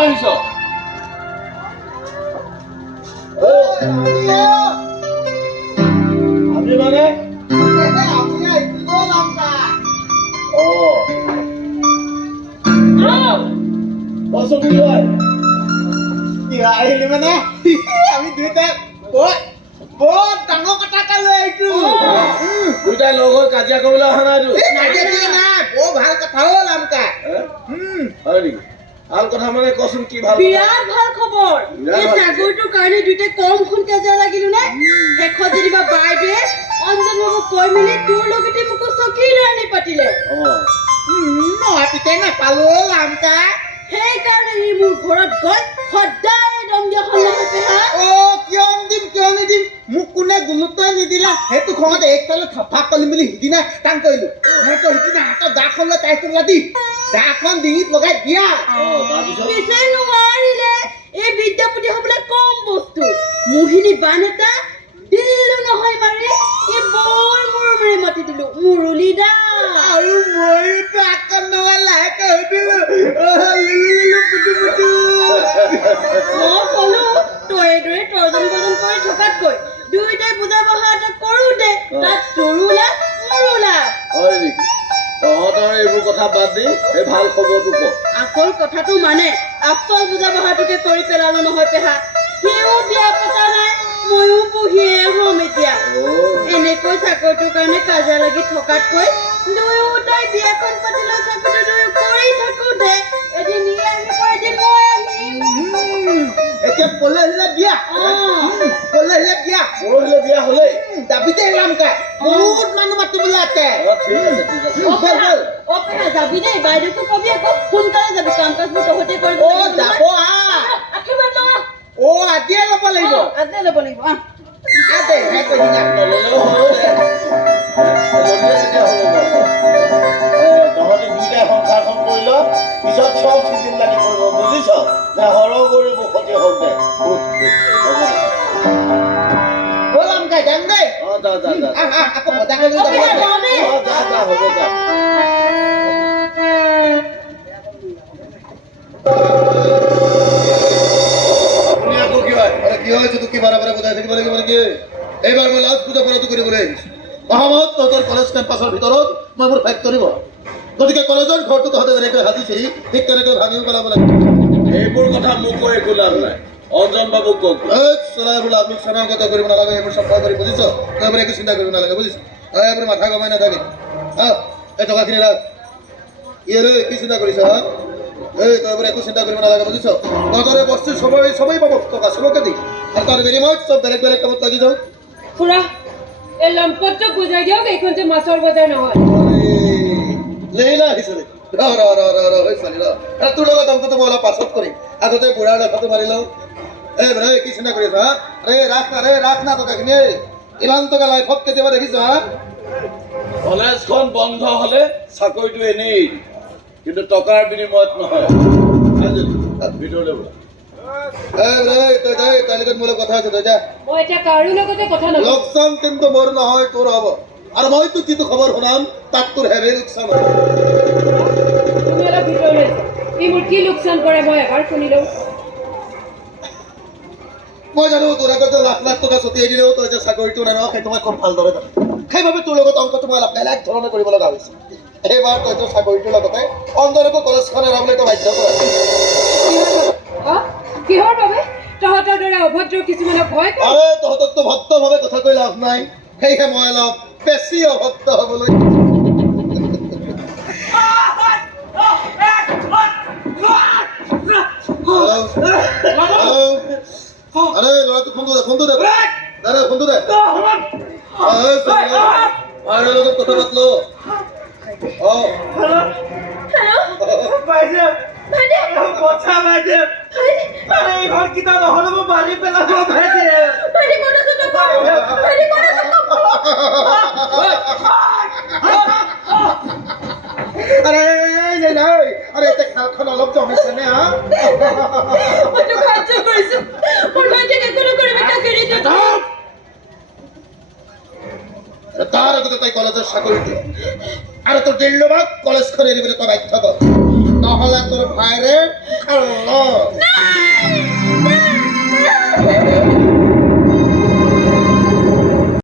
আহিছ আমি মানে কচোন কি হয় আহিলি মানে আমি দুইটাই বৰ ডাঙৰ কথা এটা লৈ আহিছো দুইটাই লগ হৈ কাজিয়া কৰিবলৈ অহা নাইতো নাই বৰ ভাল কথা হ'ল আমকা হয় নেকি ভাল কথা মানে কচোন কি ভাল বিৰাট ভাল খবৰ এই চাগৰটোৰ কাৰণে দুইটাই কম খুন কাজিয়া লাগিলো নে শেষত যেনিবা বাইদেৱে অঞ্জন বাবুক কৈ মেলি তোৰ লগতে মোক চকীৰ ৰাণী পাতিলে মই পিতাই নাপালো হ'ল আমকা সেইকাৰণে ই মোৰ ঘৰত গৈ সদায় দম দিয়া সন্মুখতে কিয় নিদিম মোক কোনে গুৰুত্বই নিদিলা সেইটো খঙত একফালে থাপা কৰিম বুলি সিদিনা কাম কৰিলো মইতো সিদিনা হাতত দাখন লৈ তাইক দি দাখন ডিঙিত লগাই দিয়া পিছে নোৱাৰিলে এই বিদ্যাপতি হ'বলৈ কম বস্তু মোহিনী বান এটা দিলো নহয় মাৰি এই বৰ মৰমেৰে মাতি দিলো মুৰলী দা আৰু মইতো আকৌ নহয় লাহেকে সুধিলো মই ক'লো তই এইদৰে তৰ্জন গৰ্জন কৰি থকাতকৈ দুয়োটাই বুজা বহা এটা কৰোঁ দে তাত তোৰো লাভ মোৰো লাভ হয় নেকি তহঁতৰ এইবোৰ কথা বাদ দি এই ভাল খবৰটো ক আচল কথাটো মানে আচল বুজা বহাটোকে কৰি পেলালো নহয় পেহা সিও বিয়া পতা নাই ময়ো বহিয়ে হ'ম এতিয়া এনেকৈ চাকৰিটোৰ কাৰণে কাজিয়া লাগি থকাতকৈ দুয়োটাই বিয়াখন পাতি লৈ চাকৰিটো কৰি থাকো দে এদিন ই আহিব এদিন মই আহিম এতিয়া পৰহিলে বিয়া পৰহিলে বিয়া পৰহিলে বিয়া হ'লেই দাবিতে লামকা বহুত মানুহ মাতিবলৈ আছে ঠিক আছে ঠিক আছে অ পেহা যাবি দেই বাইদেউকো কবি আকৌ সোনকালে যাবি কাম কাজবোৰ তহঁতে কৰিব যাব একেবাৰে লওঁ আজিয়ে ল'ব লাগিব আজিয়ে ল'ব লাগিব তহঁতি দুইটাই সংসাৰখন কৰি ল পিছত চব চিজিল লাগি পৰিব বুজিছ নে সৰহ কৰি বসতি হওক দে লামকা যাম দেই যা যা যা আকৌ বজাৰ কৰিবলৈ যাব লাগে যা যা হ'ব যা কি হয়েছে তোকে বারে বারে বোঝাই থাকিব লাগিব নেকি এইবাৰ মই লাষ্ট পূজা পৰাটো কৰিবলৈ আহিছোঁ অহামাহত তহঁতৰ কলেজ কেম্পাছৰ ভিতৰত মই মোৰ ফেক্টৰী বহাম গতিকে কলেজৰ ঘৰটো তহঁতে যেনেকৈ সাজিছিলি ঠিক তেনেকৈ ভাঙিও পেলাব লাগিব এইবোৰ কথা মোক কৈ একো লাভ নাই অঞ্জন বাবুক কওক চলাইবোৰ আমি চনাগত কৰিব নালাগে এইবোৰ চফা কৰি বুজিছ তই এইবোৰ একো চিন্তা কৰিব নালাগে বুজিছ এইবোৰ মাথা কমাই নাথাকে এই টকাখিনি ৰাখ ইয়ে কি চিন্তা কৰিছ এই তই এইবোৰ একো চিন্তা কৰিব নালাগে বুজিছ তহঁতৰ এই বস্তু সবেই পাব টকা চবকে দি আৰু তাৰ বিনিময়ত চব বেলেগ বেলেগ কামত লাগি যাওঁ খুৰা এই লম্পটটো বুজাই দিয়ক এইখন যে মাছৰ বজাৰ নহয় লেইলা আহিছিলে তোৰ লগত অংকটো মই অলপ পাছত কৰিম আগতে বুঢ়াৰ লেখাটো মাৰি লওঁ কি চিন্তা কৰিছ ৰাখ না টকাখিনি ইমান টকা লাইফত কেতিয়াবা দেখিছ কলেজখন বন্ধ হ'লে চাকৰিটো এনেই কিন্তু টকাৰ বিনিময়ত নহয় ভিতৰলৈ বোলা তই লগত মোৰ কথা আছে তই যা মই এতিয়া কাৰো লগতে কথা নকওঁ লোকচান কিন্তু মোৰ নহয় তোৰ হ'ব আৰু মই তোক যিটো খবৰ শুনাম তাক তোৰ হেভি লোকচান হ'ব তুমি অলপ ভিতৰলৈ যোৱা ই মোৰ কি লোকচান কৰে মই এবাৰ শুনি লওঁ মই জানো তোৰ আগত যে লাখ লাখ টকা ছটিয়াই দিলেও তই যে চাকৰিটো নান সেইটো মই খুব ভালদৰে জানো সেইবাবে তোৰ লগত অংকটো মই অলপ বেলেগ ধৰণে কৰিব লগা হৈছে এইবাৰ তই তোৰ চাকৰিটোৰ লগতে অন্তৰকো কলেজখন এৰাবলৈ তই বাধ্য কৰা কিহৰ বাবে তহঁতৰ দৰে অভদ্ৰ কিছুমানক ভয় কৰে আৰে তহঁতকতো ভদ্ৰভাৱে কথা কৈ লাভ নাই সেয়েহে মই অলপ বেছি অভদ্ৰ হ'বলৈ আৰে ল'ৰাটো ফোনটো দে দাদা ফোনটো দে মায়েৰ লগত কথা পাতলো আৰে খেলখন অলপ জমিছে নে তাৰ আগতে তাই কলেজৰ চাকৰিটো আৰু তোৰ 1.5 লাখ কলেজখন এৰিবলৈ তই বাধ্য কৰ নহ'লে হলে তোৰ বাইৰে খালো